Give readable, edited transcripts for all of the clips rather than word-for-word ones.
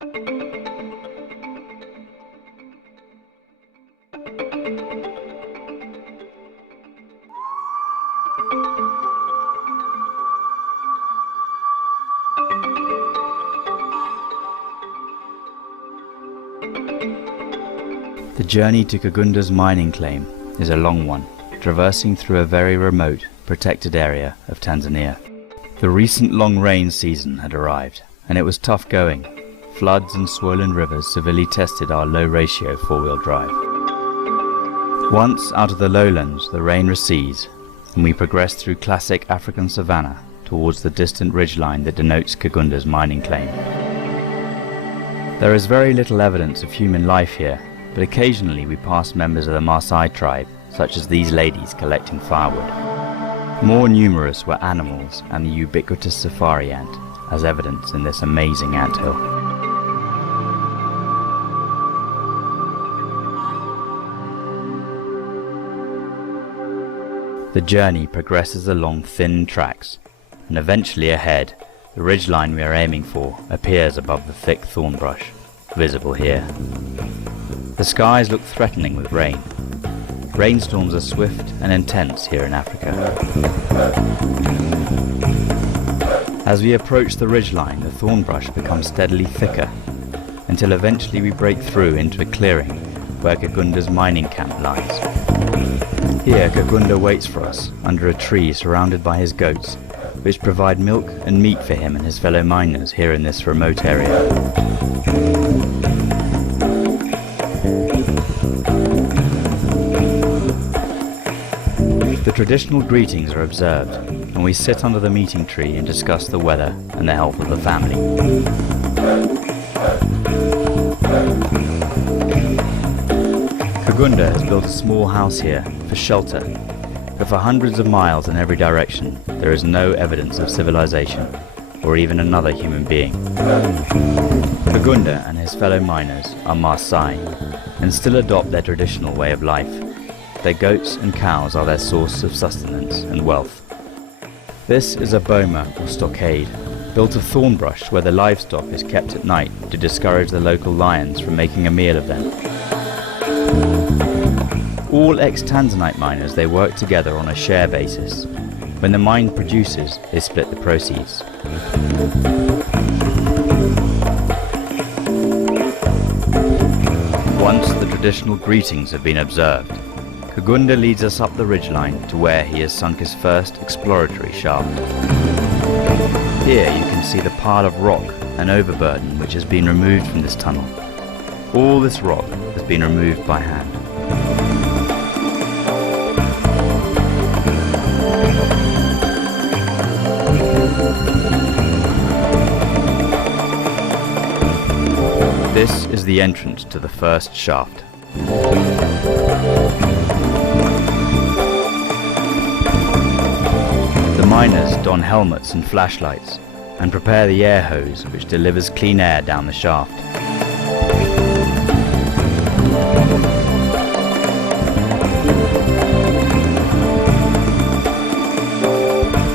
The journey to Kagunda's mining claim is a long one, traversing through a very remote, protected area of Tanzania. The recent long rain season had arrived, and it was tough going. Floods and swollen rivers severely tested our low-ratio four-wheel drive. Once out of the lowlands, the rain recedes, and we progress through classic African savanna towards the distant ridgeline that denotes Kagunda's mining claim. There is very little evidence of human life here, but occasionally we pass members of the Maasai tribe, such as these ladies collecting firewood. More numerous were animals and the ubiquitous safari ant, as evidence in this amazing anthill. The journey progresses along thin tracks, and eventually ahead, the ridgeline we are aiming for appears above the thick thorn brush, visible here. The skies look threatening with rain. Rainstorms are swift and intense here in Africa. As we approach the ridgeline, the thorn brush becomes steadily thicker, until eventually we break through into a clearing where Kagunda's mining camp lies. Here Kagunda waits for us under a tree surrounded by his goats, which provide milk and meat for him and his fellow miners here in this remote area. The traditional greetings are observed, and we sit under the meeting tree and discuss the weather and the health of the family. Kagunda has built a small house here for shelter, but for hundreds of miles in every direction there is no evidence of civilization or even another human being. Kagunda and his fellow miners are Maasai and still adopt their traditional way of life. Their goats and cows are their source of sustenance and wealth. This is a boma or stockade, built of thorn brush where the livestock is kept at night to discourage the local lions from making a meal of them. All ex-Tanzanite miners, they work together on a share basis. When the mine produces, they split the proceeds. Once the traditional greetings have been observed, Kagunda leads us up the ridgeline to where he has sunk his first exploratory shaft. Here you can see the pile of rock and overburden which has been removed from this tunnel. All this rock has been removed by hand. This is the entrance to the first shaft. The miners don helmets and flashlights and prepare the air hose which delivers clean air down the shaft.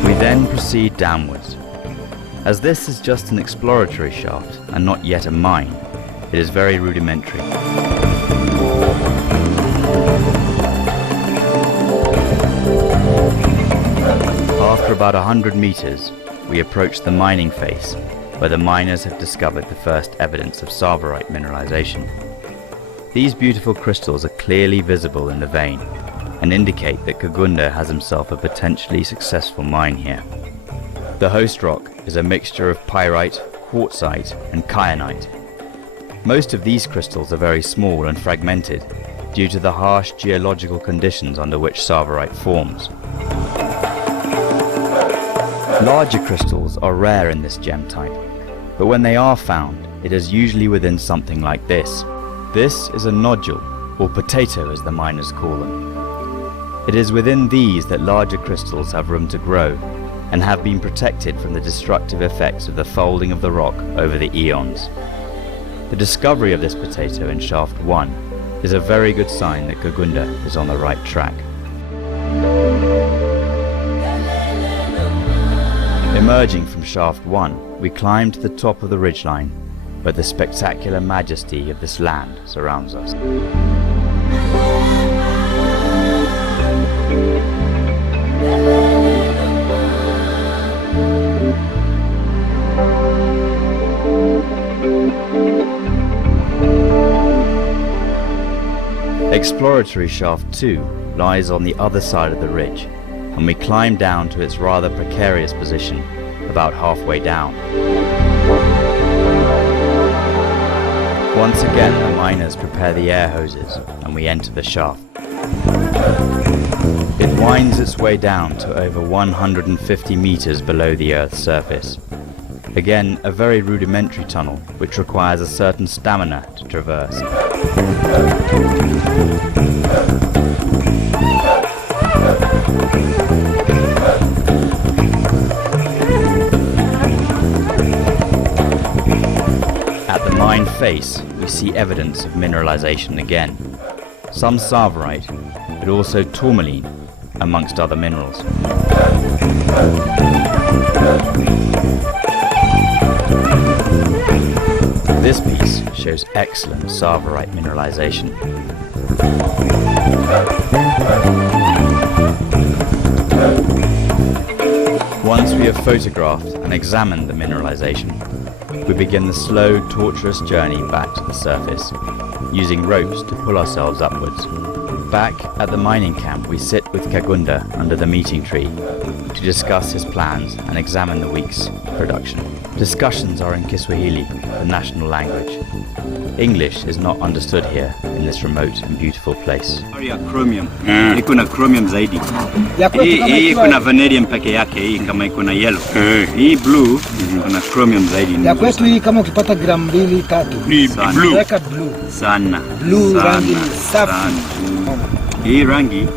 We then proceed downwards. As this is just an exploratory shaft and not yet a mine, it is very rudimentary. After about 100 meters, we approach the mining face, where the miners have discovered the first evidence of Tsavorite mineralization. These beautiful crystals are clearly visible in the vein, and indicate that Kagunda has himself a potentially successful mine here. The host rock is a mixture of pyrite, quartzite, and kyanite. Most of these crystals are very small and fragmented due to the harsh geological conditions under which Tsavorite forms. Larger crystals are rare in this gem type, but when they are found, it is usually within something like this. This is a nodule, or potato as the miners call them. It is within these that larger crystals have room to grow, and have been protected from the destructive effects of the folding of the rock over the eons. The discovery of this potato in shaft 1 is a very good sign that Kagunda is on the right track. Emerging from shaft 1, we climb to the top of the ridgeline but the spectacular majesty of this land surrounds us. Exploratory Shaft 2 lies on the other side of the ridge, and we climb down to its rather precarious position about halfway down. Once again, the miners prepare the air hoses and we enter the shaft. It winds its way down to over 150 meters below the Earth's surface. Again, a very rudimentary tunnel which requires a certain stamina to traverse. At the mine face, we see evidence of mineralization again. Some Tsavorite, but also tourmaline, amongst other minerals. This piece shows excellent Tsavorite mineralization. Once we have photographed and examined the mineralization, we begin the slow, tortuous journey back to the surface, using ropes to pull ourselves upwards. Back at the mining camp, we sit with Kagunda under the meeting tree to discuss his plans and examine the week's production. Discussions are in Kiswahili, the national language. English is not understood here in this remote and beautiful place. Chromium. Iko na chromium zaidi. Hii iko na vanadium peke yake, hii kama iko na yellow. Hii blue iko na chromium zaidi. Ya kwetu hii kama ukipata gramu 2-3. Ni blue. Weka blue. Sana. Blue rangi ni safi. Hii rangi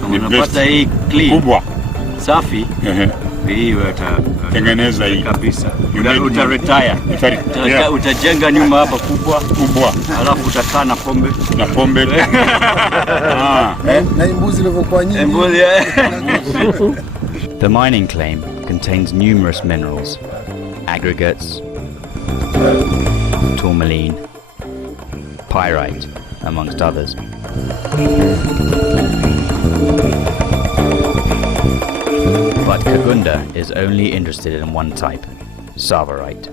kama unapata hii clean kubwa safi. Hii tengeneza hii kabisa. Uta-retire. Utajenga nyumba hapa kubwa. Alafu utakaa na pombe. Na mbuzi ilivyokuwa nyingi. The mining claim contains numerous minerals, aggregates, tourmaline, pyrite, amongst others. But Kagunda is only interested in one type, Tsavorite.